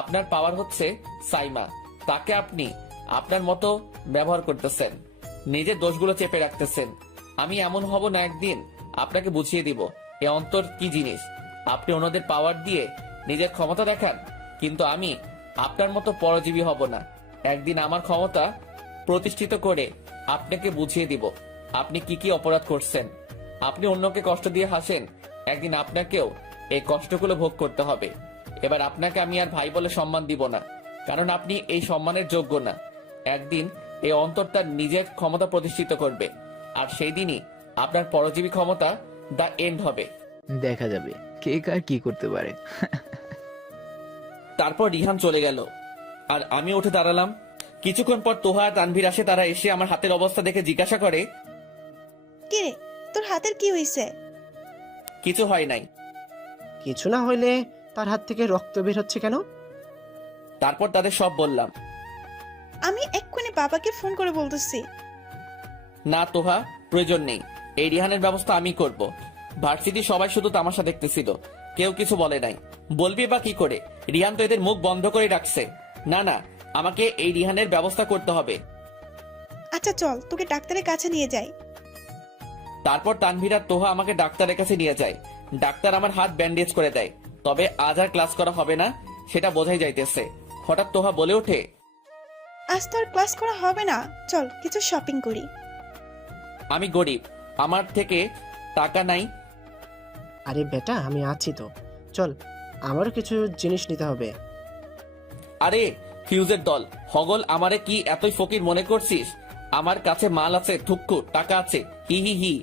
আপনার পাওয়ার হচ্ছে সাইমা, তাকে আপনি আপনার মতো ব্যবহার করতেছেন, নিজের দোষগুলো চেপে রাখতেছেন। আমি এমন হব না, একদিন আপনাকে বুঝিয়ে দিব এ অন্তর কি জিনিস। আপনি অন্যদের পাওয়ার দিয়ে নিজের ক্ষমতা দেখান, কিন্তু আমি আপনার মতো পরজীবী হব না। একদিন আমার ক্ষমতা প্রতিষ্ঠিত করে আপনাকে বুঝিয়ে দিব আপনি কি কি অপরাধ করছেন। আপনি অন্যকে কষ্ট দিয়ে হাসেন, একদিন আপনাকেও এই কষ্টগুলো ভোগ করতে হবে। এবার আপনাকে আমি আর ভাই বলে সম্মান দিব না, কারণ আপনি এই সম্মানের যোগ্য না। একদিন এই অন্তর তার নিজের ক্ষমতা প্রতিষ্ঠিত করবে, আর সেই দিনই আপনার পরজীবী ক্ষমতা দা এন্ড হবে। দেখা যাবে কে কার কি করতে পারে। তারপর রিহান চলে গেল, আর আমি উঠে দাঁড়ালাম। কিছুক্ষণ পর তোহা আর তানভীর আসে। তারা এসে আমার হাতের অবস্থা দেখে জিজ্ঞাসা করে, কি রে, তোর হাতের কি হইছে? কিছু হয় নাই। কিছু না হইলে তার হাত থেকে রক্ত বের হচ্ছে কেন? তারপর তাদের সব বললাম। আমি এক্ষুনি বাবাকে ফোন করে বলতেছি। না তোহা, প্রয়োজন নেই, এই রিহানের ব্যবস্থা আমি করব। ভার্সিটি সবাই শুধু তামাশা দেখতেছিল, কেউ কিছু বলে নাই। বলবি বা কি করে, রিহান তো এদের মুখ বন্ধ করে রাখছে। না না, আমাকে এই রিহানের ব্যবস্থা করতে হবে। আচ্ছা চল, তোকে ডাক্তারের কাছে নিয়ে যাই। তারপর তানভীর আর তোহা আমাকে ডাক্তারের কাছে নিয়ে যায়। ডাক্তার আমার হাত ব্যান্ডেজ করে দেয়, তবে আজ আর ক্লাস করা হবে না সেটা বোঝাই যাইতেছে। হঠাৎ তোহা বলে ওঠে, আজ তো আর ক্লাস করা হবে না, চল কিছু শপিং করি। আমি গরিব, আমার থেকে টাকা নাই। আরে বেটা, আমি আছি তো, চল, আমারও কিছু জিনিস নিতে হবে। আরে ফিউজের দল, হগল, আমারে কি এতই ফকির মনে করছিস? আমার কাছে মাল আছে, থুক্কু, টাকা আছে, হি হি হি।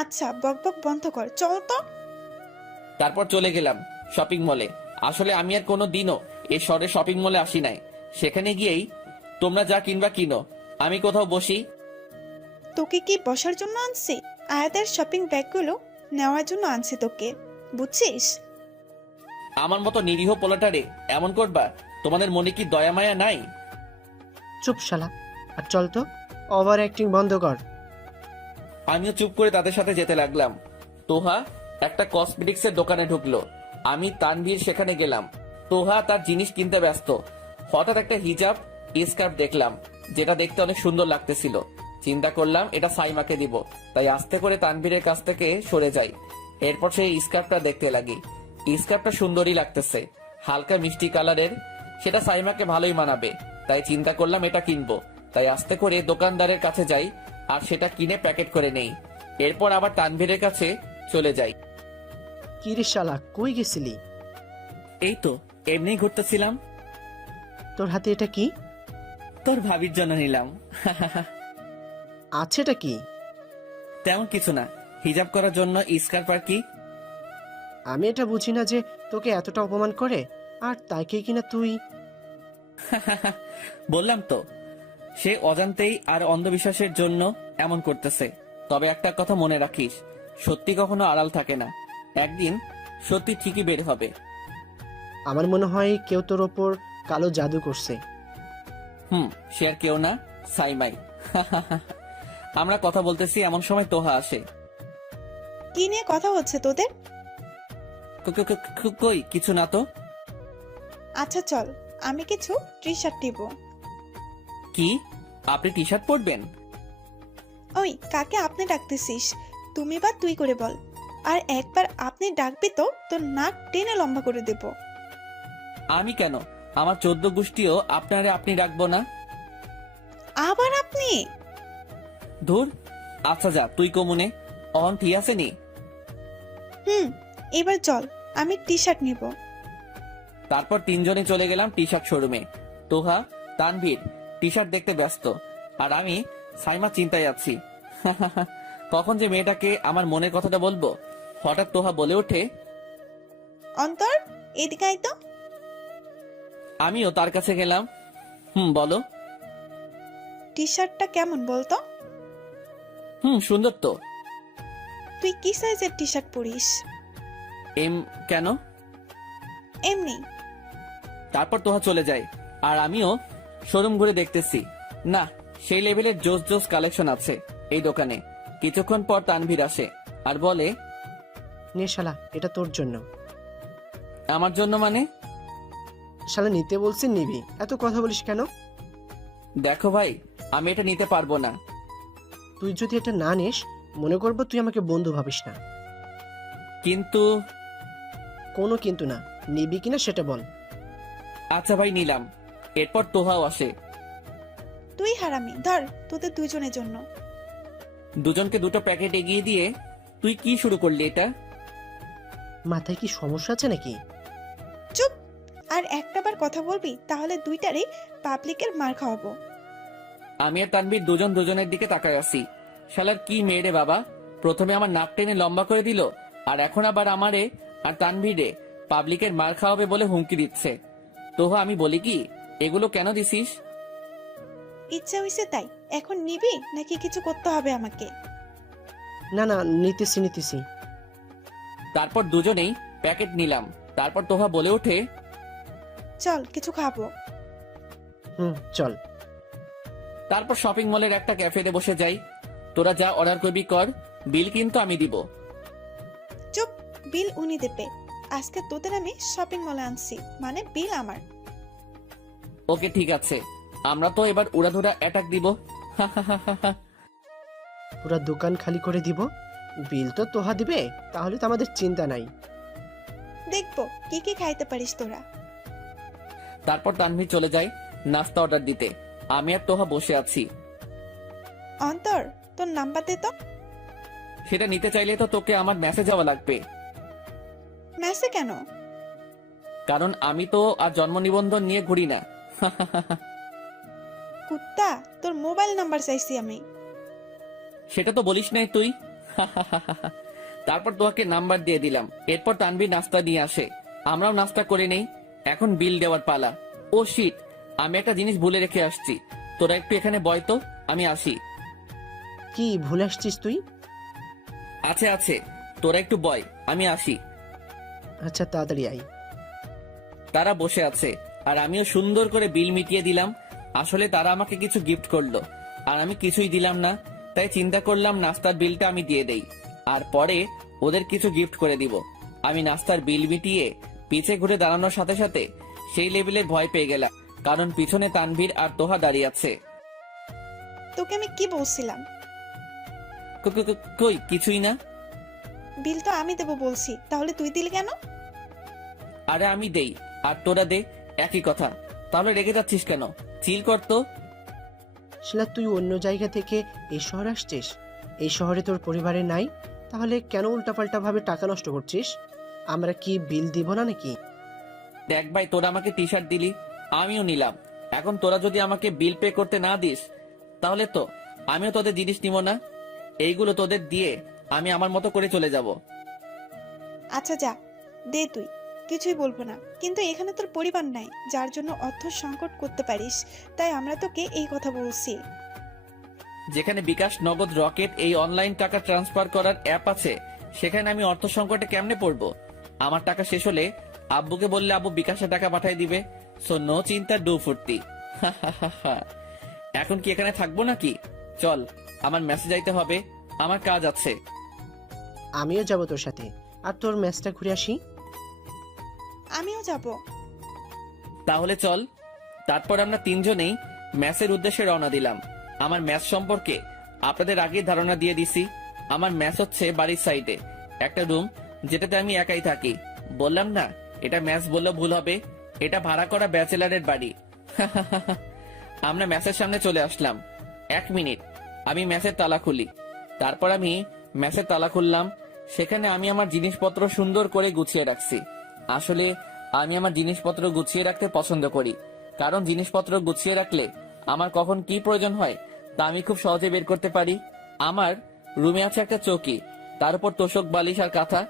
আচ্ছা বকবক বন্ধ কর, চল তো। তারপর চলে গেলাম শপিং মলে। আসলে আমি আর কোনো দিনও এই শহরে শপিং মলে আসি নাই। সেখানে গিয়েই তোমরা যা কিনবা কিনো, আমি কোথাও বসি। তোকে কি বসার জন্য আনছি? আয়াতের শপিং ব্যাগগুলো নেওয়ার জন্য আনছি তোকে, বুঝছিস? আমার মতো নিরীহ পোলাটারে এমন করবা? তোমাদের মনে কি দয়া মায়া নাই? চুপ শালা, আর চল তো, ওভার অ্যাক্টিং বন্ধ কর। আমিও চুপ করে তাদের সাথে যেতে লাগলাম। তোহা একটা কসমেটিক্স এর দোকানে ঢুকলো, আমি তানভীর সেখানে গেলাম। তোহা তার জিনিস কিনতে ব্যস্ত। হঠাৎ একটা হিজাব স্কার্ফ দেখলাম, যেটা দেখতে অনেক সুন্দর লাগতেছিল। চিন্তা করলাম এটা সাইমাকে দিব, তাই আস্তে করে তানভীরের কাছ থেকে সরে যাই। এরপর সেই স্কার্ফটা দেখতে লাগি। স্কার্ফটা সুন্দরই লাগতেছে, হালকা মিষ্টি কালারের, সেটা সাইমাকে ভালোই মানাবে। তাই চিন্তা করলাম এটা কিনবো। তাই আস্তে করে দোকানদারের কাছে যাই আর সেটা কিনে প্যাকেট করে নেই। এরপর আবার তানভীরের কাছে চলে যাই। কি রে শালা, কই গেছিলি? এই তো এমনি ঘুরতেছিলাম। তোর হাতে এটা কি? তোর ভাবির জন্য নিলাম। আছেটা কি? তেমন কিছু না, হিজাব করার জন্য স্কার্ফ আর কি। আমি এটা বুঝি না যে তোকে এতটা অপমান করে, আর তাকে কিনা তুই। বললাম তো, সে অজান্তেই আর অন্ধবিশ্বাসের জন্য এমন করতেছে। তবে একটা কথা মনে রাখিস, সত্যি কখনো আড়াল থাকে না, একদিন সত্যি ঠিকই বের হবে। আমার মনে হয় কেউ তোর ওপর কালো জাদু করছে। সে আর কেউ না, সাইমাই। আমরা কথা বলতেছি, এমন সময় তোহা আসে। কি নিয়ে কথা হচ্ছে তোদের? কই কিছু না তো। আচ্ছা চল, আমি কিছু টি শার্ট নিব। কি, আপনি টি শার্ট পরবেন? ওই কাকে আপনি ডাকতেছিস? তুমি বা তুই করে বল, আর একবার আপনি ডাকবি তো তোর নাক টেনে লম্বা করে দেব। আমি কেন, আমার 14 গোষ্ঠীও আপনারে আপনি ডাকবো না। আবার আপনি? ধুর, আচ্ছা যা তুই কমুনে, অন ঠিক আছে নি। এবার চল, আমি টি শার্ট নিব। তারপর তিনজনে চলে গেলাম টি শার্ট শোরুমে। তোহা, তানভীর টি শার্ট দেখতে ব্যস্ত, আর আমি সাইমা চিন্তায় আছি। কখন যে মেয়েটাকে আমার মনের কথাটা বলবো। হঠাৎ তোহা বলে ওঠে, অন্তর, এদিকে আয় তো। আমিও তার কাছে গেলাম। বলো। টি শার্টটা কেমন বলতো? সুন্দর তো। তুই কি সাইজের টি শার্ট পরিস? এম কেন? এমনি। তারপর তোহা চলে যায়, আর আমিও শোরুম ঘুরে দেখতেছি। না, সেই লেভেলের জোস জোস কালেকশন আছে এই দোকানে। কিছুক্ষণ পর তানভীর আসে আর বলে, নে শালা, এটা তোর জন্য। আমার জন্য মানে? শালা নিতে বলছি নিবি, এত কথা বলিস কেন? দেখো ভাই, আমি এটা নিতে পারবো না। তুই যদি এটা না নিস, মনে করবো তুই আমাকে বন্ধু ভাবিস না। কিন্তু কোনো কিন্তু না, নিবি কিনা সেটা বল। আচ্ছা ভাই, নিলাম। এরপর তোহাও আসে। তুই হারামি, ধর তোদের দুজনের জন্য। দুজনকে দুটো প্যাকেট এগিয়ে দিয়ে, তুই কি শুরু করলি এটা? মাথায় কি সমস্যা আছে নাকি? চুপ! আর একটাবার কথা বলবি তাহলে দুইটারে পাবলিকের মার খাওয়াবো। আমি আর তানভীর দুজন দুজনের দিকে তাকায় আছি। শালার কি মেয়ে রে বাবা, প্রথমে আমার নাক টেনে লম্বা করে দিল, আর এখন আবার আমারে আর তানভীরে পাবলিকের মার খাওয়াবে বলে হুমকি দিচ্ছে। তোহা, আমি বলি কি, এগুলো কেন দিছিস? ইচ্ছা হইছে তাই। এখন নিবি নাকি কিছু করতে হবে আমাকে? না না, নিতেছি। তারপর দুজনেই প্যাকেট নিলাম। তারপর তোহা বলে ওঠে, চল কিছু খাবো। চল। তারপর শপিং মলের একটা ক্যাফেতে বসে যাই। তোরা যা অর্ডার করবি কর, বিল কিন্তু আমি দিব। চুপ! বিল উনি দেবে। আজকে তোদের আমি শপিং মলে আনছি, মানে বিল আমার। ওকে ঠিক আছে, আমরা তো এবার উড়াধুরা অ্যাটাক দিব। পুরা দোকান খালি করে দিব, বিল তো তোহা দিবে, তাহলে তো আমাদের চিন্তা নাই। দেখবো কি কি খাইতে পারিস তোরা। তারপর তানভীর চলে যায় নাস্তা অর্ডার দিতে। আমি আর তোহা বসে আছি। অন্তর, তোর নাম্বার দে তো। সেটা নিতে চাইলে তো তোকে আমার মেসেজ যাওয়া লাগবে, মেসে কেন? কারণ আমি তো আর জন্ম নিবন্ধন নিয়ে ঘুরি না। কুত্তা, তোর মোবাইল নাম্বার চাইছি আমি। সেটা তো বলিস নাই তুই। তারপর তোকে নাম্বার দিয়ে দিলাম। এরপর তানভীর নাস্তা নিয়ে আসে, আমরাও নাস্তা করে নেই। এখন বিল দেওয়ার পালা। ও শিট, আমি একটা জিনিস ভুলে রেখে আসছি। তোরা একটু এখানে বয় তো, আমি আসি। কি ভুলে আসছিস তুই? আছে, তোরা একটু বয়, আমি আসি। আচ্ছা, তাড়াতাড়ি আই। তারা বসে আছে আর আমিও সুন্দর করে বিল মিটিয়ে দিলাম। আসলে তারা আমাকে কিছু গিফট করলো আর আমি কিছুই দিলাম না, তাই চিন্তা করলাম নাস্তার বিলটা আমি দিয়ে দেই, আর পরে ওদের কিছু গিফট করে দিব। আমি নাস্তার বিল মিটিয়ে পিছে ঘুরে দাঁড়ানোর সাথে সাথে সেই লেভেলের ভয় পেয়ে গেলাম, কারণ পিছনে তানভীর আর তোহা দাঁড়িয়ে আছে। তোকে আমি কি বলছিলাম? কই কিছুই না। বিল তো আমি দেবো বলছি, তাহলে তুই দিলি কেন? আরে আমি দেই আর তোরা দে, একই কথা। তাহলে রেগে যাচ্ছিস কেন? চিল কর তো। শালা তুই অন্য জায়গা থেকে এই শহরে আসছিস, এই শহরে তোর পরিবারে নাই, তাহলে কেন উল্টাপাল্টা ভাবে টাকা নষ্ট করছিস? আমরা কি বিল দিব না নাকি? দেখ ভাই, তোরা আমাকে টি শার্ট দিলি, আমিও নিলাম। এখন তোরা যদি আমাকে বিল পে করতে না দিস, তাহলে তো আমিও তোদের জিনিস নিব না। এইগুলো তোদের দিয়ে আমি আমার মতো করে চলে যাব। আচ্ছা যা, দে তুই, কিছুই বলবো না। কিন্তু এখানে তোর পরিবার নাই যার জন্য অর্থ সংকট করতে পারিস, তাই আমরা তোকে এই কথা বলছি। যেখানে বিকাশ, নগদ, রকেট এই অনলাইন টাকা ট্রান্সফার করার অ্যাপ আছে, সেখানে আমি অর্থ সংকটে কেমনে পড়বো? আমার টাকা শেষ হলে আব্বুকে বললে আব্বু বিকাশে টাকা পাঠিয়ে দিবে। সো নো চিন্তা, ডু ফুর্তি। এখন কি এখানে থাকবো নাকি? চল, আমার মেসেজ যাইতে হবে, আমার কাজ আছে। আমিও যাব তোর সাথে, আর তোর ম্যাচটা ঘুরে আসি। আমিও যাব। তাহলে চল। তারপর আমরা তিনজনেই ম্যাচের উদ্দেশ্যে রওনা দিলাম। আমার ম্যাচ সম্পর্কে আপনাদের আগে ধারণা দিয়ে দিছি। আমার ম্যাচ হচ্ছে বাড়ির সাইডে একটা রুম, যেটাতে আমি একাই থাকি। বললাম না, এটা ম্যাচ বললেও ভুল হবে, এটা ভাড়া করা ব্যাচেলারের বাড়ি। আমরা ম্যাচের সামনে চলে আসলাম। 1 মিনিট, আমি ম্যাচের তালা খুলি। তারপর আমি ম্যাচের তালা খুললাম। সেখানে আমি আমার জিনিসপত্র সুন্দর করে গুছিয়ে রাখছি। আসলে আমি আমার জিনিসপত্র গুছিয়ে রাখতে পছন্দ করি, কারণ জিনিসপত্র গুছিয়ে রাখলে আমার কখন কি প্রয়োজন হয় তা আমি খুব সহজে বের করতে পারি। আমার রুমে আছে একটা চৌকি, তার উপর তোশক, বালিশ আর কাঁথা।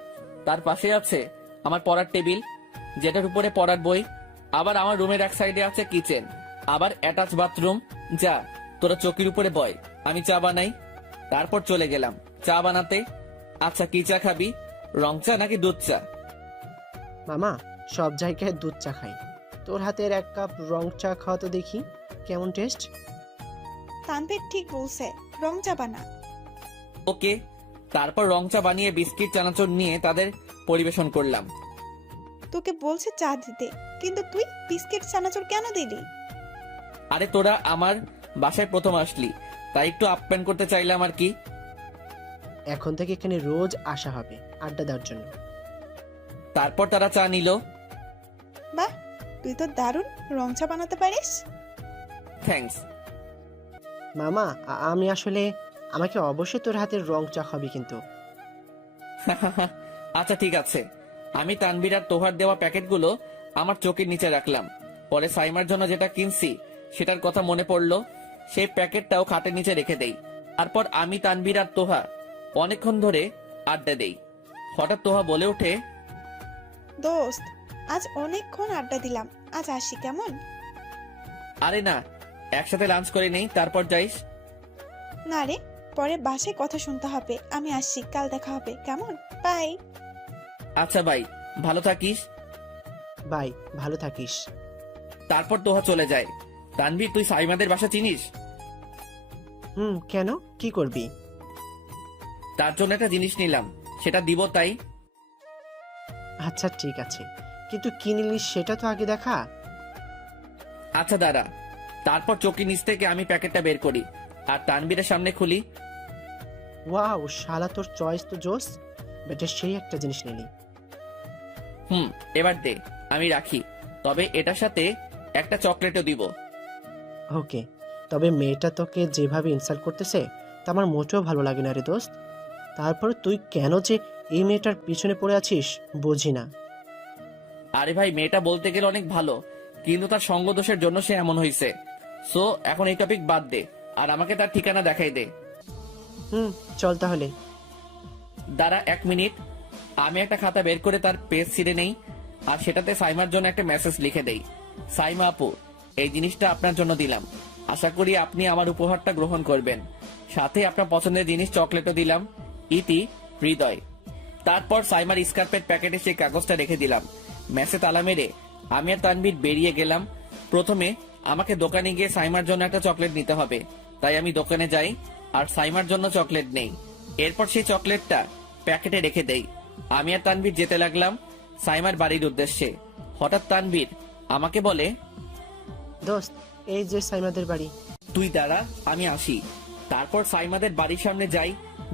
তার পাশে আছে আমার পড়ার টেবিল, যেটার উপরে পড়ার বই। আবার আমার রুমের এক সাইডে আছে কিচেন, আবার অ্যাটাচ বাথরুম। যা, তোরা চৌকির উপরে বয়, আমি চা বানাই। তারপর চলে গেলাম চা বানাতে। আচ্ছা, কি চা খাবি? রং চা নাকি দুধ চা? মামা, সব জায়গায় দুধ চা খাই, তোর হাতের 1 কাপ রং চা খাওয়া তো দেখি কেমন টেস্ট। তানভীর ঠিক বলছে, রং চা বানা। ওকে। তারপর রং চা বানিয়ে বিস্কিট, চানাচুর নিয়ে তাদের পরিবেশন করলাম। তোকে বলছে চা দিতে, কিন্তু তুই বিস্কিট চানাচুর কেন দিলি? আরে তোরা আমার বাসায় প্রথম আসলি, তাই একটু আপ্যায়ন করতে চাইলাম আর কি। এখন থেকে এখানে রোজ আসা হবে আড্ডা দেওয়ার জন্য। তারপর তারা চা নিল। বাহ, তুই তো দারুণ রং চা বানাতে পারিস। থ্যাঙ্কস। মামা আমি আসলে, আমাকে অবশ্যই তোর হাতের রং চা খাবি কিন্তু। আচ্ছা ঠিক আছে। আমি তানভীর আর তোহার দেওয়া প্যাকেটগুলো আমার চোখের নিচে রাখলাম। পরে সাইমার জন্য যেটা কিনছি সেটার কথা মনে পড়লো, সেই প্যাকেটটাও খাটের নিচে রেখে দেই। তারপর আমি, তানভীর আর তোহা অনেকক্ষণ ধরে আড্ডা দেই। হঠাৎ তোহা বলে ওঠে, দোস্ত, আজ অনেকক্ষণ আড্ডা দিলাম, আজ আসি কেমন? আরে না, একসাথে লাঞ্চ করে নেই তারপর যাইস। না রে, পরে বাসায় কথা শুনতে হবে। আমি আসছি, কাল দেখা হবে কেমন? বাই। আচ্ছা ভাই, ভালো থাকিস। বাই, ভালো থাকিস। তারপর তোহা চলে যায়। তানভীর, তুই সাইমাদের বাসা চিনিস? কেন, কি করবি? তার জন্য একটা জিনিস নিলাম, সেটা দিব তাই। আচ্ছা ঠিক আছে, কিন্তু কি নিলি সেটা তো আগে দেখা। আচ্ছা দাঁড়া। তারপর চৌকি নিচ থেকে আমি প্যাকেটটা বের করি আর তানভীরের সামনে খুলি। ওয়াও, শালা তোর চয়েস তো জোস। বেটা সেই একটা জিনিস নিলি। এবার দে, আমি রাখি। তবে এটার সাথে একটা চকলেটও দিব। ওকে, তবে মেয়েটা তোকে যেভাবে ইনসাল্ট করতেছে তা আমার মোটেও ভালো লাগে না রে দোস্ত। তারপর তুই কেন যে এই মেয়েটার পিছনে পড়ে আছিস বুঝি না। আরে ভাই, মেয়েটা বলতে গেলে অনেক ভালো, কিন্তু তার সঙ্গ দোষের জন্য সে এমন হয়েছে। সো এখন এই টপিক বাদ দে আর আমাকে তার ঠিকানা দেখাই দে। চল তাহলে। দাঁড়া 1 মিনিট। আমি একটা খাতা বের করে তার পেজ ছিঁড়ে নেই আর সেটাতে সাইমার জন্য একটা মেসেজ লিখে দেই। সাইমা আপু, এই জিনিসটা আপনার জন্য দিলাম, আশা করি আপনি আমার উপহারটা গ্রহণ করবেন। সাথে আপনার পছন্দের জিনিস চকলেটও দিলাম। ইতি, হৃদয়। তারপর সাইমার স্কার্পের প্যাকেটে সেই কাগজটা রেখে দিলাম। মেসে তালা মেরে আমি আর তানভীর বেরিয়ে গেলাম। প্রথমে আমাকে দোকানে গিয়ে সাইমার জন্য একটা চকলেট নিতে হবে, তাই আমি দোকানে যাই আর সাইমার জন্য চকলেট নেই। এরপর সেই চকলেটটা প্যাকেটে রেখে দেই। আমি আর তানভীর যেতে লাগলাম সাইমার বাড়ির উদ্দেশ্যে। হঠাৎ তানভীর আমাকে বলে, দোস্ত, এই যে সাইমাদের বাড়ি। তুই দাঁড়া, আমি আসি। তারপর সাইমাদের বাড়ির সামনে যাই,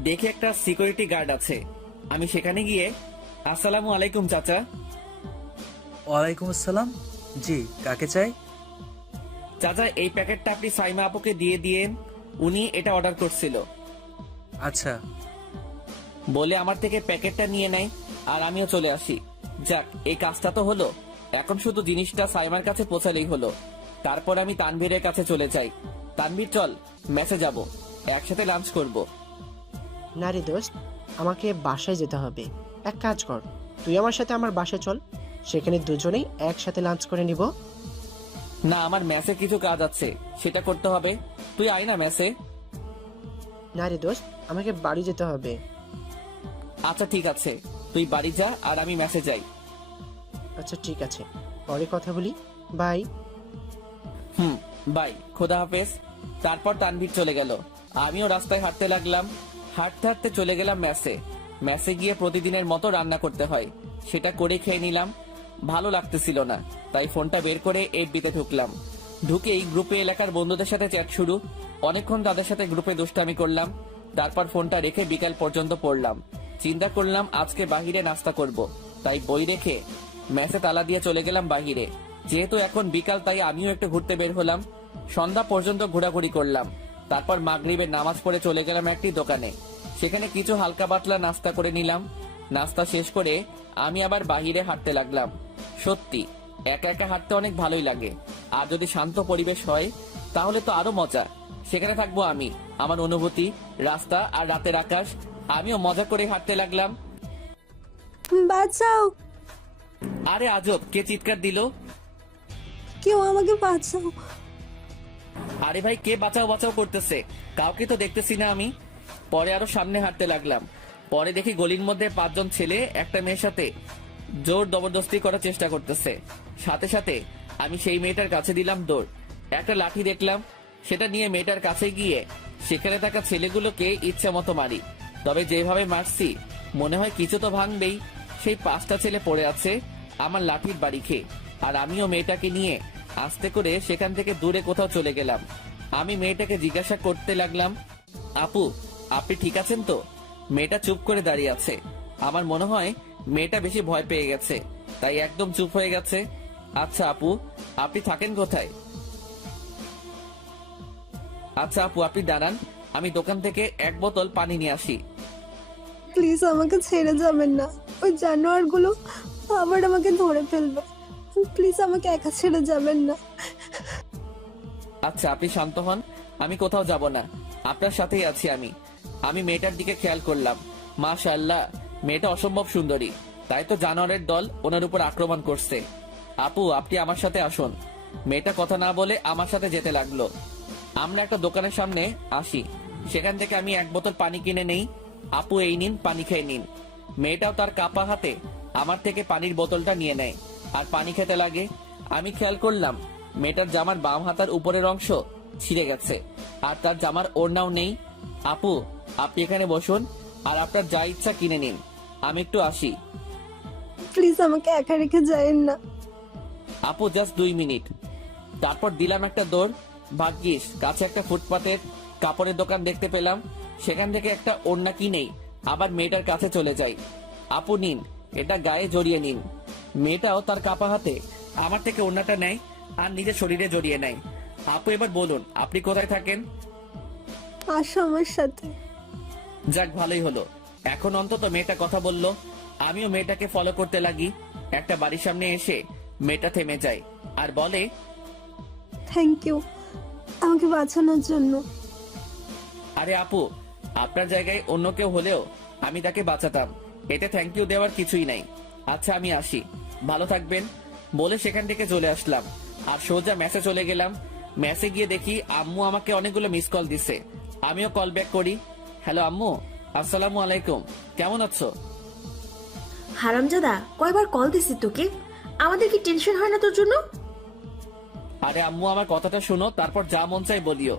দেখে একটা সিকিউরিটি গার্ড আছে। আমি সেখানে গিয়ে, আসসালামু আলাইকুম চাচা। ওয়ালাইকুম আসসালাম। জি, কাকে চাই? চাচা, এই প্যাকেটটা আপনি সাইমা আপুকে দিয়ে দিয়েন, উনি এটা অর্ডার করছিল। আচ্ছা। বলে আমার থেকে প্যাকেটটা নিয়ে নেয় আর আমিও চলে আসি। যাক, এই কাজটা তো হলো। এখন শুধু জিনিসটা সাইমার কাছে পৌঁছালেই হলো। তারপর আমি তানভীরের কাছে চলে যাই। তানভীর, চল মেসে যাব, একসাথে লাঞ্চ করব। না রে দোস্ত, আমাকে বাসায় যেতে হবে। এক কাজ কর, তুই আমার সাথে আমার বাসায় চল, সেখানে দুজনেই একসাথে লাঞ্চ করে নিব। না, আমার মেসে কিছু কাজ আছে, সেটা করতে হবে। তুই আয় না মেসে। না রে দোস্ত, আমাকে বাড়ি যেতে হবে। আচ্ছা ঠিক আছে, তুই বাড়ি যা আর আমি মেসে যাই। আচ্ছা ঠিক আছে, পরে কথা বলি। বাই। বাই, খোদা হাফেজ। তারপর তানভীর চলে গেল, আমিও রাস্তায় হাঁটতে লাগলাম। হাঁটতে হাঁটতে চলে গেলাম মেসে। মেসে গিয়ে প্রতিদিনের মতো রান্না করতে হয়, সেটা করে খেয়ে নিলাম। ভালো লাগতেছিল না, তাই ফোনটা বের করে এফবিতে ঢুকলাম। ঢুকেই গ্রুপে এলাকার বন্ধুদের সাথে চ্যাট শুরু। অনেকক্ষণ তাদের সাথে গ্রুপে দুষ্টামি করলাম। তারপর ফোনটা রেখে বিকাল পর্যন্ত পড়লাম। চিন্তা করলাম আজকে বাহিরে নাস্তা করব, তাই বই রেখে মেসে তালা দিয়ে চলে গেলাম বাহিরে। যেহেতু এখন বিকাল, তাই আমিও একটু ঘুরতে বের হলাম। সন্ধ্যা পর্যন্ত ঘোরাঘুরি করলাম। তারপর মাগরিবের নামাজ পড়ে চলে গেলাম একটি দোকানে। সেখানে কিছু হালকা পাতলা নাস্তা করে নিলাম। নাস্তা শেষ করে আমি আবার বাহিরে হাঁটতে লাগলাম। সত্যি একা একা হাঁটতে অনেক ভালোই লাগে, আর যদি শান্ত পরিবেশ হয় তাহলে তো আরো মজা। সেখানে থাকবো আমি, আমার অনুভূতি, রাস্তা আর রাতের আকাশ। আমিও মজা করে হাঁটতে লাগলাম। বাঁচাও, আরে আজব, কে চিৎকার দিল? কেউ আমাকে বাঁচাও। আরে ভাই, কে বাঁচাও বাঁচাও করতেছে? কাউকে তো দেখতেছি না আমি। পরে আরো সামনে হাঁটতে লাগলাম। পরে দেখি গলির মধ্যে 5 জন ছেলে একটা মেয়ের সাথে জোর জবরদস্তি করার চেষ্টা করতেছে। সাথে সাথে আমি সেই মেয়েটার কাছে দিলাম দৌড়। একটা লাঠি দেখলাম, সেটা নিয়ে মেয়েটার কাছে গিয়ে সেখানে থাকা ছেলেগুলোকে ইচ্ছা মতো মারি। তবে যেভাবে মারছি মনে হয় কিছু তো ভাঙবেই। সেই 5টা ছেলে পড়ে আছে আমার লাঠির বাড়ি খেয়ে। আর আমিও মেয়েটাকে নিয়ে আস্তে করে সেখান থেকে দূরে কোথাও চলে গেলাম। আমি মেয়েটাকে জিজ্ঞাসা করতে লাগলাম, আপু আপনি ঠিক আছেন তো? মেয়েটা চুপ করে দাঁড়িয়ে আছে। আমার মনে হয় মেয়েটা বেশি ভয় পেয়ে গেছে, তাই একদম চুপ হয়ে গেছে। আচ্ছা আপু, আপনি থাকেন কোথায়? আচ্ছা আপু, আপনি দাঁড়ান, আমি দোকান থেকে 1 বোতল পানি নিয়ে আসি। প্লিজ আমাকে ছেড়ে যাবেন না, ওই জানোয়ারগুলো আবার আমাকে ধরে ফেলবে। প্লিজ আমাকে একা ছেড়ে যাবেন না। আচ্ছা আপনি শান্ত হন, আমি কোথাও যাব না, আপনার সাথেই আছি আমি। আমি মেয়েটার দিকে খেয়াল করলাম, মাশাআল্লাহ মেয়েটা অসম্ভব সুন্দরী, তাই তো জানোয়ারের দল ওনার উপর আক্রমণ করছে। আপু আপনি আমার সাথে আসুন। মেয়েটা কথা না বলে আমার সাথে যেতে লাগলো। আমরা একটা দোকানের সামনে আসি, সেখান থেকে আমি 1 বোতল পানি কিনে নেই। আপু এই নিন, পানি খেয়ে নিন। মেয়েটাও তার কাপা হাতে আমার থেকে পানির বোতলটা নিয়ে নেয় আর পানি খেতে লাগে। আমি খেয়াল করলাম মেয়েটার জামার বাম হাতার উপরের অংশ ছিঁড়ে গেছে আর তার জামার ওড়নাও নেই। আপু আপনি এখানে বসুন আর আপনার যা ইচ্ছা কিনে নিন, আমি একটু আসি। প্লিজ আমাকে একা রেখে যায়েন না। আপু জাস্ট 2 মিনিট। তারপর দিলাম একটা দৌড়। ভাগ্যিস কাছে একটা ফুটপাতের কাপড়ের দোকান দেখতে পেলাম, সেখান থেকে একটা ওড়না কিনেই আবার মেয়েটার কাছে চলে যাই। আপু নিন, এটা গায়ে জড়িয়ে নিন। মেয়েটাও তার কাপা হাতে আমার থেকে ওড়নাটা নেয় আর নিজের শরীরে জড়িয়ে নেয়। আপু এবার বলুন আপনি কোথায় থাকেন? আসো আমার সাথে। যাক ভালোই হলো, এখন অন্তত মেয়েটা কথা বলল। আমিও মেয়েটাকে ফলো করতে লাগি। একটা বাড়ির সামনে এসে মেয়েটা থেমে যায় আর বলে, থ্যাংক ইউ আমাকে বাঁচানোর জন্য। আরে আপু, আপনার জায়গায় অন্য কেউ হলেও আমি তাকে বাঁচাতাম, এতে থ্যাংক ইউ দেওয়ার কিছুই নাই। আচ্ছা আমি আসি, ভালো থাকবেন। বলে সেখান থেকে চলে আসলাম আর সোজা মেসে চলে গেলাম। মেসে গিয়ে দেখি আম্মু আমাকে অনেকগুলো মিস কল দিছে। আমিও কল ব্যাক করি। হ্যালো আম্মু, আসসালামু আলাইকুম, কেমন আছো? হারামজাদা, কয়বার কল দিছি তোকে? আমাদের কি টেনশন হয় না তোর জন্য? আরে আম্মু আমার কথাটা শুনো, তারপর যা মন চাই বলিও।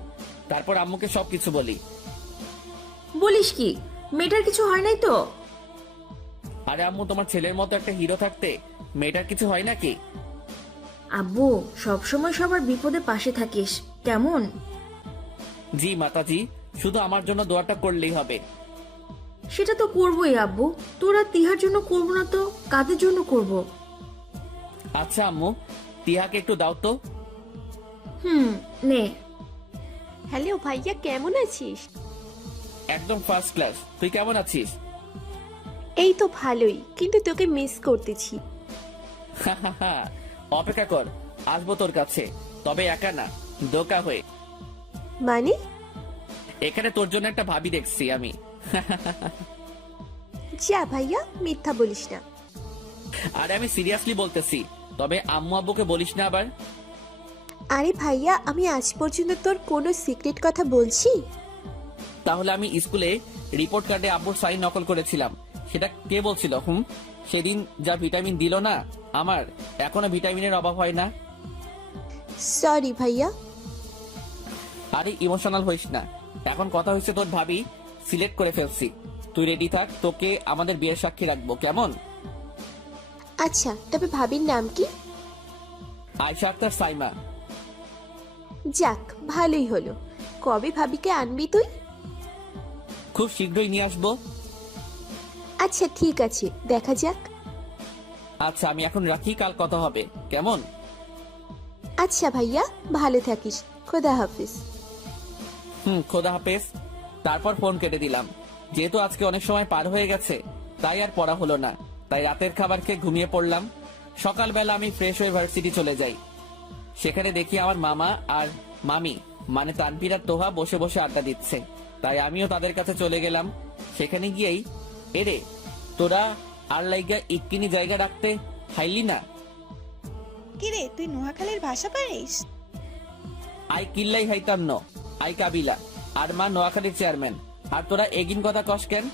তারপর আম্মুকে সবকিছু বলি। বলিস কি? মেয়েটার কিছু হয় নাই তো? আরে আম্মু, তোমার ছেলের মতো একটা হিরো থাকতে মেয়েটার কিছু হয় নাকি? আব্বু সবসময় সবার বিপদে পাশে থাকিস, কেমন? জি মাতাজি, শুধু আমার জন্য দোয়াটা করলেই হবে। সেটা তো করবোই আব্বু, তোরা তিহার জন্য করবো না তো কাদের জন্য করব? আচ্ছা আম্মু, টিহাকে একটু দাও তো। নে। হ্যালো ভাইয়া, কেমন আছিস? একদম ফার্স্ট ক্লাস, তুই কেমন আছিস? এই তো ভালোই, কিন্তু তোকে মিস করতেছি। অপেক্ষা কর, আসবো তোর কাছে, তবে একা না, দোকা হয়ে। মানে? এখানে তোর জন্য একটা ভাবি দেখছি আমি। যা ভাইয়া, মিথ্যা বলিস না। আরে আমি সিরিয়াসলি বলতেছি, তবে আম্মু আব্বুকে বলিস না আবার। আরে ভাইয়া, আমি আজ পর্যন্ত তোর কোনো সিক্রেট কথা বলছি? তাহলে আমি স্কুলে রিপোর্ট কার্ডে আব্বুর সাইন নকল করেছিলাম, সেটা কে বলছিল? সেদিন যা ভিটামিন দিল না আমার, এখনো ভিটামিনের অভাব হয় না। সরি ভাইয়া। আরে ইমোশনাল হইস না, এখন কথা হয়েছে তোর ভাবি সিলেক্ট করে ফেলছি। তুই রেডি থাক, তোকে আমাদের বিয়ের সাক্ষী রাখবো, কেমন? আচ্ছা, তবে ভাবির নাম কি? আয়শা আক্তার সাইমা। যাক, ভালোই হলো। কবে ভাবিকে আনবি তুই? খুব শীঘ্রই নিয়ে আসবো। আচ্ছা ঠিক আছে, দেখা যাক। আচ্ছা আমি এখন রাখি, কাল কথা হবে, কেমন? আচ্ছা ভাইয়া, ভালো থাকিস। খোদা হাফিজ। খোদা হাফেজ। তারপর ফোন কেটে দিলাম। যেহেতু আজকে অনেক সময় পার হয়ে গেছে, তাই আর পড়া হলো না, তাই রাতের খাবার খেয়ে ঘুমিয়ে পড়লাম। সকালবেলা আমি ফ্রেশ হয়ে ভার্সিটি চলে যাই। সেখানে দেখি আমার মামা আর মামি মানে তানভীর আর তোহা বসে বসে আড্ডা দিচ্ছে, তাই আমিও তাদের কাছে চলে গেলাম। সেখানে গিয়েই, এরে তোরা আর লাইগা ইক্কিনি জায়গা রাখতে হাইলি না? কিরে, তুই নোয়াখালীর ভাষা পারিস? আই কিল্লাই হাইতাম ন, আই কাবিলা, আর মা নোয়াখালীর চেয়ারম্যান, আর তোরা এগিন কথা কস কেন?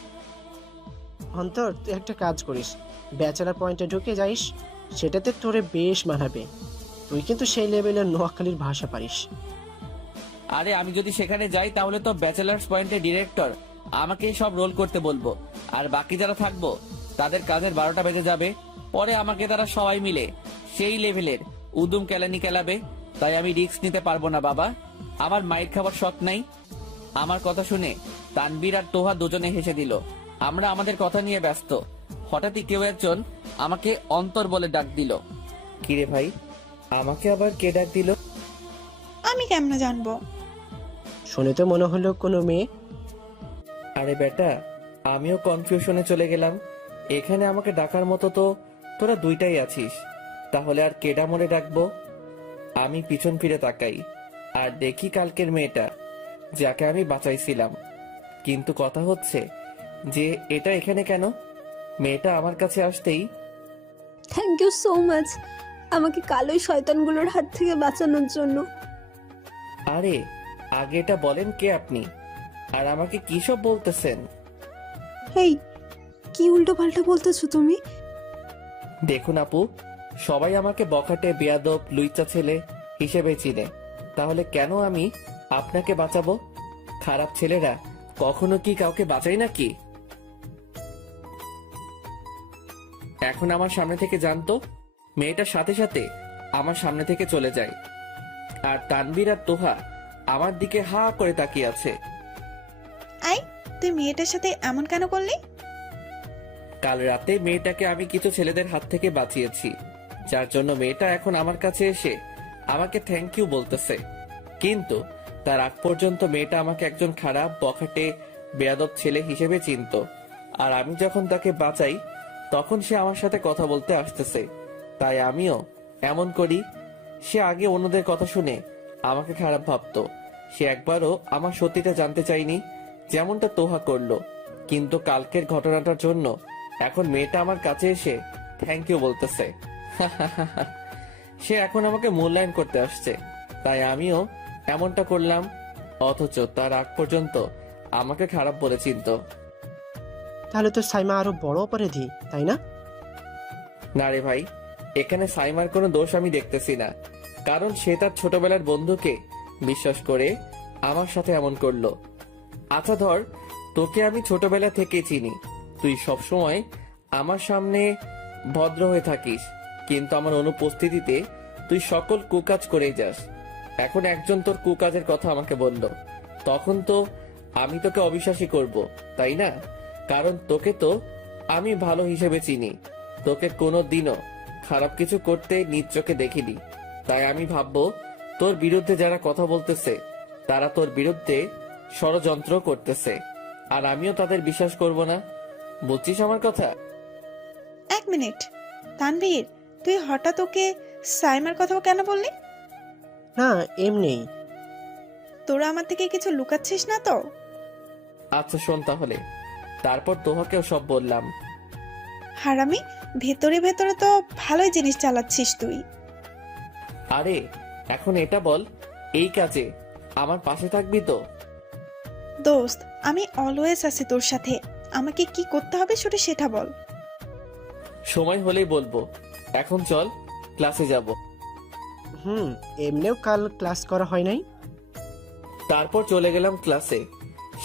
অন্তর, তুই একটা কাজ করিস, ব্যাচেলার পয়েন্টে ঢুকে যাইস, সেটাতে তোরে বেশ মানাবে। তুই কিন্তু সেই লেভেলের নোয়াখালীর ভাষা পারিস। আরে আমি যদি সেখানে যাই তাহলে তো ব্যাচেলার্স পয়েন্টের ডিরেক্টর আমাকে সব রোল করতে বলবো, আর বাকি যারা থাকবো তাদের কাজের 12টা বেজে যাবে। পরে আমাকে তারা সবাই মিলে সেই লেভেলের উদুম কেলানি কেলাবে, তাই আমি রিস্ক নিতে পারবো না বাবা। আমার মায়ের খাবার শখ নাই। আমার কথা শুনে তানভীর আর তোহা দুজনে হেসে দিল। আমরা আমাদের কথা নিয়ে ব্যস্ত। হঠাৎই কেউ একজন আমাকে অন্তর বলে ডাক দিল। কিরে ভাই, আমাকে আবার কে ডাক দিল? আমি কেমনে জানবো? শুনে তো মনে হলো কোনো মেয়ে। আরে বেটা, আমিও কনফিউশনে চলে গেলাম। এখানে আমাকে ডাকার মতো তো তোরা দুইটাই আছিস, তাহলে আর কেডা মরে ডাকবো? আমি পিছন ফিরে তাকাই আর দেখি কালকের মেয়েটা, যাকে আমি বাঁচাইছিলাম। কিন্তু কথা হচ্ছে যে এটা এখানে কেন? মেয়েটা আমার কাছে আসতেই থ্যাংক ইউ সো মাচ আমাকে কালো শয়তানগুলোর হাত থেকে বাঁচানোর জন্য। আরে আগে এটা বলেন কে আপনি, আর আমাকে কি সব বলতেছেন? হেই, কি উল্টো পাল্টা বলতেছো তুমি? দেখুন আপু, সবাই আমাকে বখাটে, বেয়াদব, লুইচা ছেলে হিসেবে চিনে, তাহলে কেন আমি আপনাকে বাঁচাবো? খারাপ ছেলেরা কখনো কি কাউকে বাঁচায় নাকি? এখন আমার সামনে থেকে জানতো। মেয়েটার সাথে সাথে আমার সামনে থেকে চলে যায়, আর তানভীর আর তোহা আমার দিকে হা করে তাকিয়ে আছে। আই, তুই মেয়েটার সাথে এমন কেন করলি? কাল রাতে মেয়েটাকে আমি কিছু ছেলেদের হাত থেকে বাঁচিয়েছি, যার জন্য মেয়েটা এখন আমার কাছে এসে আমাকে থ্যাংক ইউ বলতেছে। কিন্তু তার আগ পর্যন্ত মেয়েটা আমাকে একজন খারাপ, বখাটে, বেয়াদব ছেলে হিসেবে চিনতো। আর আমি যখন তাকে বাঁচাই তখন সে আমার সাথে কথা বলতে আসতেছে, তাই আমিও এমন করি। সে আগে অন্যদের কথা শুনে আমাকে খারাপ ভাবতো। সে একবারও আমার সত্যিটা জানতে চায়নি, যেমনটা তোহা করলো। কিন্তু কালকের ঘটনাটার জন্য এখন মেয়েটা আমার কাছে এসে থ্যাংক ইউ বলতেছে। সে এখন আমাকে মূল্যায়ন করতে আসছে, তাই আমিও এমনটা করলাম। অথচ তার আগ পর্যন্ত আমাকে খারাপ বলে চিনতো। তাহলে তো সাইমা আরো বড় অপরাধী, তাই না? না রে ভাই, এখানে সাইমার কোনো দোষ আমি দেখতেছি না, কারণ সে তার ছোটবেলার বন্ধুকে বিশ্বাস করে আমার সাথে এমন করলো। আচ্ছা ধর, তোকে আমি ছোটবেলা থেকে চিনি, তুই সবসময় আমার সামনে ভদ্র হয়ে থাকিস, কিন্তু আমার অনুপস্থিতিতে তুই সকল কুকাজ করেই যাস। এখন একজন তোর কুকাজের কথা আমাকে বলল, তখন তো আমি তোকে অবিশ্বাসী করব, তাই না? কারণ তোকে তো আমি ভালো হিসেবে চিনি, তোকে কোনো দিনও খারাপ কিছু করতে নিজ চোখে দেখিনি। তাই আমি ভাববো তোর বিরুদ্ধে যারা কথা বলতেছে তারা তোর বিরুদ্ধে ষড়যন্ত্র করতেছে, আর আমিও তাদের বিশ্বাস করব না। বুঝছিস আমার কথা? এক মিনিট, তানভীর, তুই হঠাৎ ওকে সাইমার কথাও কেন বললি? না, এমনি। তোরা আমার থেকে কিছু লুকাচ্ছিস না তো? আচ্ছা শোন তাহলে। তারপর তোহাকেও সব বললাম। হারামি, ভেতরে ভেতরে তো ভালোই জিনিস চালাচ্ছিস তুই। আরে এখন এটা বল, এই কাজে আমার পাশে থাকবি তো? দোস্ত, আমি অলওয়েজ আছি তোর সাথে। আমাকে কি করতে হবে শুধু সেটা বল। সময় হলেই বলবো। এখন চল, ক্লাসে যাব। এমনিও কাল ক্লাস করা হয় নাই। তারপর চলে গেলাম ক্লাসে।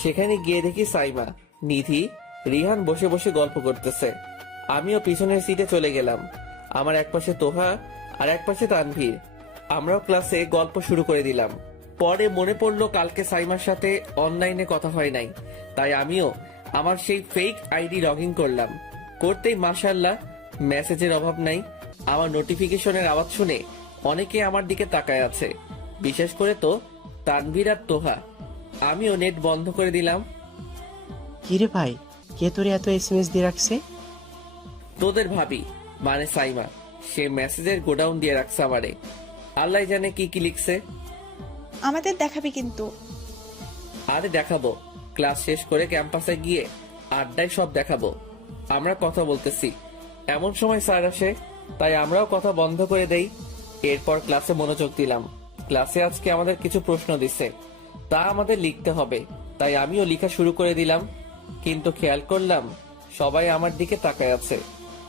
সেখানে গিয়ে দেখি সাইমা, নিধি, রিহান বসে বসে গল্প করতেছে। আমিও পিছনের সিটে চলে গেলাম। আমার একপাশে তোহা আর একপাশে তানভীর। আমরাও ক্লাসে গল্প শুরু করে দিলাম। পরে মনে পড়লো কালকে সাইমার সাথে অনলাইনে কথা হয় নাই, তাই আমিও আমার সেই ফেক আইডি লগ ইন করলাম। করতেই মাশাআল্লাহ, মেসেজের অভাব নাই। আমার নোটিফিকেশনের আওয়াজ শুনে অনেকে আমার দিকে তাকায় আছে, বিশেষ করে তো তানভীর আর তোহা। আমিও নেট বন্ধ করে দিলাম। কিরে ভাই, কে তোরে এত এসএমএস দিয়ে রাখছে? তোদের ভাবি, মানে সাইমা, সে মেসেজের গোডাউন দিয়ে রাখছে আমারে। আল্লাহ জানে কি কি লিখছে। আমাদের দেখাবি কিন্তু। আরে দেখাবো, ক্লাস শেষ করে ক্যাম্পাসে গিয়ে আড্ডায় সব দেখাবো। আমরা কথা বলতেছি, এমন সময় স্যার আসে, তাই আমরাও কথা বন্ধ করে দেই। এরপর ক্লাসে মনোযোগ দিলাম। ক্লাসে আজকে আমাদের কিছু প্রশ্ন দিছে, তা আমাদের লিখতে হবে, তাই আমিও লেখা শুরু করে দিলাম। কিন্তু খেয়াল করলাম সবাই আমার দিকে তাকায় আছে।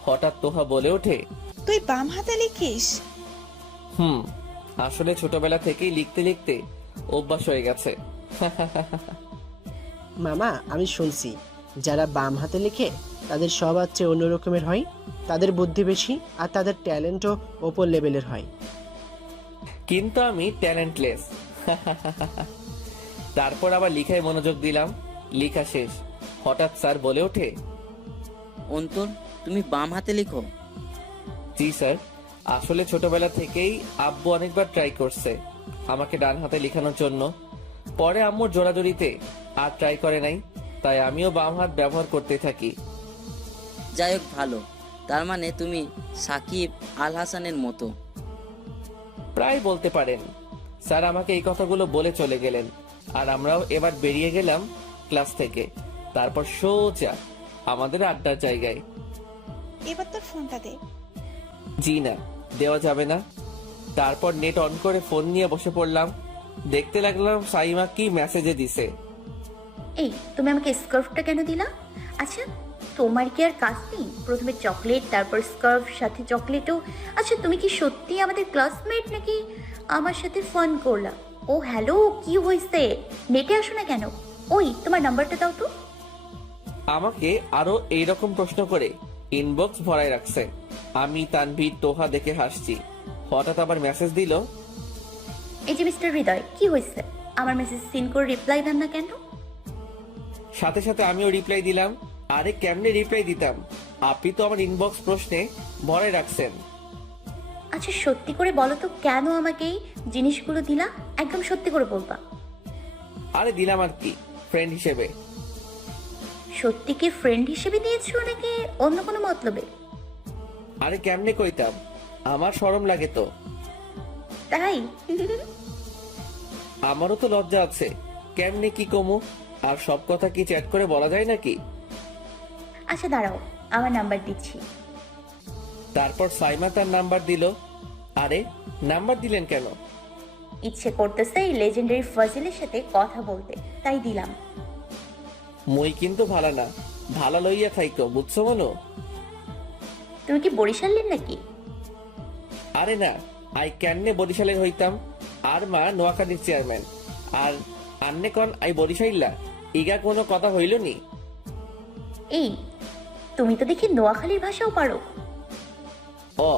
হঠাৎ তোহা বলে ওঠে, তুই বাম হাতে লিখিস? আসলে ছোটবেলা থেকেই লিখতে লিখতে অভ্যাস হয়ে গেছে। মামা, আমি শুনছি যারা বাম হাতে লেখে তাদের স্বভাব চেয়ে অন্য রকমের হয়। তাদের বুদ্ধি বেশি আর তাদের ট্যালেন্টও ওপর লেভেলের হয়। কিন্তু আমি ট্যালেন্টলেস। তারপর আবার লিখায় মনোযোগ দিলাম। লেখা শেষ, হঠাৎ স্যার বলে ওঠে, অন্তর, তুমি বাম হাতে লিখো? জি স্যার, আসলে ছোটবেলা থেকেই আব্বু অনেকবার ট্রাই করছে আমাকে ডান হাতে লেখানোর জন্য। পরে আম্মুর জোরাজোরিতে আর ট্রাই করে নাই, তাই আমিও বাম হাত ব্যবহার করতে থাকি। যাই হোক, ভালো। তার মানে তুমি সাকিব আল হাসানের মতো। প্রায় বলতে পারেন। স্যার আমাকে এই কথাগুলো বলে চলে গেলেন, আর আমরাও এবার বেরিয়ে গেলাম ক্লাস থেকে। তারপর সোজা আমাদের আড্ডার জায়গায়। এবার তোর ফোনটা দে। জি না, দেওয়া যাবে না। তারপর নেট অন করে ফোন নিয়ে বসে পড়লাম। দেখতে লাগলাম সাইমা কি মেসেজে দিছে। এই, তুমি আমাকে স্কার্ফটা কেন দিলা? আচ্ছা, তোমার কি আর কাজ নেই? প্রথমে চকলেট, তারপর স্কার্ফ, সাথে চকলেটও। আচ্ছা, তুমি কি সত্যি আমাদের ক্লাসমেট নাকি আমার সাথে ফান করলা? ও হ্যালো, কি হয়েছে? নেটে আসো না কেন? ওই, তোমার নাম্বারটা দাও তো। আমাকে আরো এইরকম প্রশ্ন করে ইনবক্স ভরায় রাখছে। আমি তানভীর তোহা দেখে হাসছি। হঠাৎ আবার মেসেজ দিল, এই যে মিস্টার হৃদয়, কি হয়েছে? আমার মেসেজ সিন করে রিপ্লাই দেন না কেন? সাথে সাথে আমিও রিপ্লাই দিলাম। আরে কেমনে রিপ্লাই দিতাম, আপনি তো আমার ইনবক্স প্রশ্নে ভরায় রাখছেন। আচ্ছা, সত্যি করে বলো তো, কেন আমাকে এই জিনিসগুলো দিলা? একদম সত্যি করে বলবা। আরে দিলাম আর কি, ফ্রেন্ড হিসেবে। সত্যি কি ফ্রেন্ড হিসেবে দিয়েছো নাকি অন্য কোনো মতলবে? আরে কেমনে কইতাম, আমার শরম লাগে তো। তাই? আমারও তো লজ্জা আছে, কেমনে কি কমু? আর সব কথা কি চ্যাট করে বলা যায় নাকি? আচ্ছা দাঁড়াও, আমার নাম্বার দিচ্ছি। তারপর সাইমা তার নাম্বার দিল। আরে নাম্বার দিলেন কেন? ইচ্ছে করতেছে এই লেজেন্ডারি ফাজিলের সাথে কথা বলতে, তাই দিলাম। মই কিন্তু ভালো না, ভালো লইয়া থাইকো, বুঝছো মনো? তুমি কি বরিশালের নাকি? আরে না, আই কেমনে বরিশালের হইতাম? আর মা নোয়াখালীর চেয়ারম্যান, আর আন্নে কন আই বরিশাইল্লা। ইগা কোনো কথা হইল নি? এই, তুমি তো দেখি নোয়াখালীর ভাষাও পারো। ও,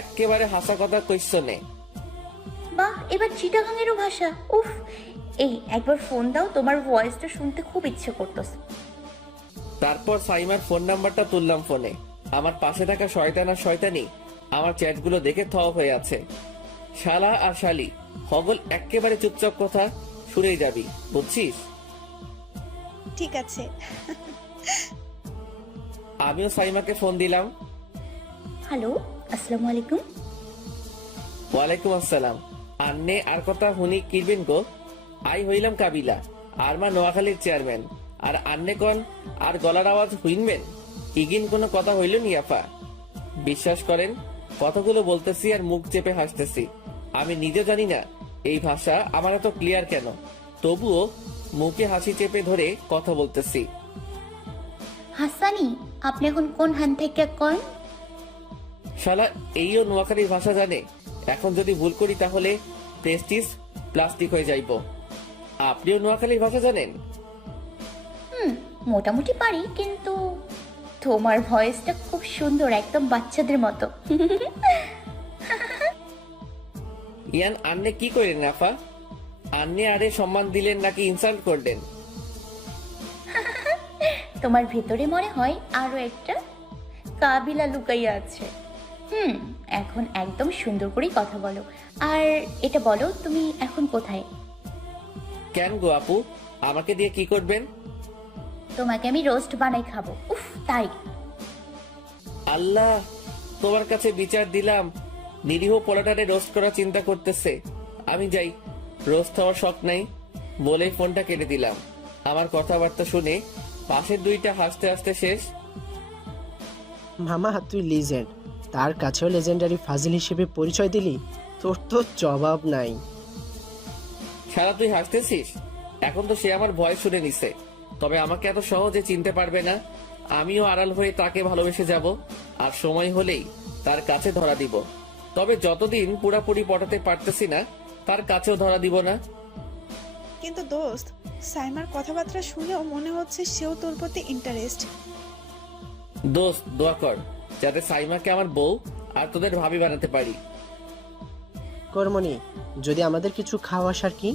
এক্কেবারে হাসা কথা কইছো নে। বাহ, এবার চিটাগাঙেরও ভাষা। উফ, এই একবার ফোন দাও, তোমার ভয়েসটা শুনতে খুব ইচ্ছে করতেছে। তারপর সাইমার ফোন নাম্বারটা তুললাম ফোনে। আমার পাশে থাকা শয়তান আর শয়তানি আমার চ্যাটগুলো দেখে থ হয়ে আছে। শালা আর শালি হগল এক্কেবারে চুপচাপ কথা শুনেই যাবি, বুঝছিস? ঠিক আছে। আমিও সাইমাকে ফোন দিলাম। হ্যালো, আসসালামু আলাইকুম। ওয়ালাইকুম আসসালাম। আন্নে আর কথা হুনি কিরবেন গো? আই হইলাম কাবিলা, আর মা নোয়াখালীর চেয়ারম্যান, আর আন্নে কন আর গলার আওয়াজ হুইনবেন? ইগিন কোনো কথা হইল নি আফা? বিশ্বাস করেন, কথাগুলো বলতেছি আর মুখ চেপে হাসতেছি। আমি নিজে জানি না এই ভাষা আমার এত ক্লিয়ার কেন, তবুও মুখে হাসি চেপে ধরে কথা বলতেছি। হাসানি, আপনি এখন কোন হ্যান থেকে কন? শালা এইও নোয়াখালীর ভাষা জানে? এখন যদি ভুল করি তাহলে প্রেস্টিজ প্লাস্টিক হয়ে যাইব। আপনিও নোয়াখালীর ভাষা জানেন? মোটামুটি পারি, কিন্তু তোমার ভয়েসটা খুব সুন্দর, একদম বাচ্চাদের মতো। ইয়ান আন্নে কি করেন আফা? আন্নে আরে সম্মান দিলেন নাকি ইনসাল্ট করলেন? তোমার ভেতরে মনে হয় আরো একটা কাবিলা লুকাইয়া আছে। এখন একদম সুন্দর করে কথা বলো। আর এটা বলো, তুমি এখন কোথায়? কেন গো আপু, আমাকে দিয়ে কি করবেন? তোমাকে আমি রোস্ট বানাই খাবো। উফ, তাই? আল্লাহ, তোমার কাছে বিচার দিলাম। নিরীহ পোলাটারে রোস্ট করার চিন্তা করতেছে। আমি যাই, রোস্ট হওয়ার শখ নাই বলেই ফোনটা কেটে দিলাম। আমার কথাবার্তা শুনে পাশের দুইটা হাসতে হাসতে শেষ। মামা, তুই লিজেন্ড, তার কাছেও লেজেন্ডারি ফাজিল হিসেবে পরিচয় দিলি? তোর তো জবাব নাই। সারা তুই হাসতেছিস? এখন তো সে আমার ভয় শুনে নিছে, তবে আমাকে এত সহজে চিনতে পারবে না। আমিও আড়াল হয়ে তাকে ভালোবেসে যাব, আর সময় হলেই তার কাছে ধরা দিব। তবে যতদিন পুরাপুরি পটাতে পারতেছি না, তার কাছেও ধরা দিব না। কিন্তু দোস্ত, সাইমার কথাবার্তা শুনেও মনে হচ্ছে সেও তোর প্রতি ইন্টারেস্ট। দোস্ত দোয়া কর, যাতে সাইমাকে আমার বউ আর তোদের ভাবি বানাতে পারি। কর্মণি, যদি আমাদের কিছু খাওয়া আসার কি?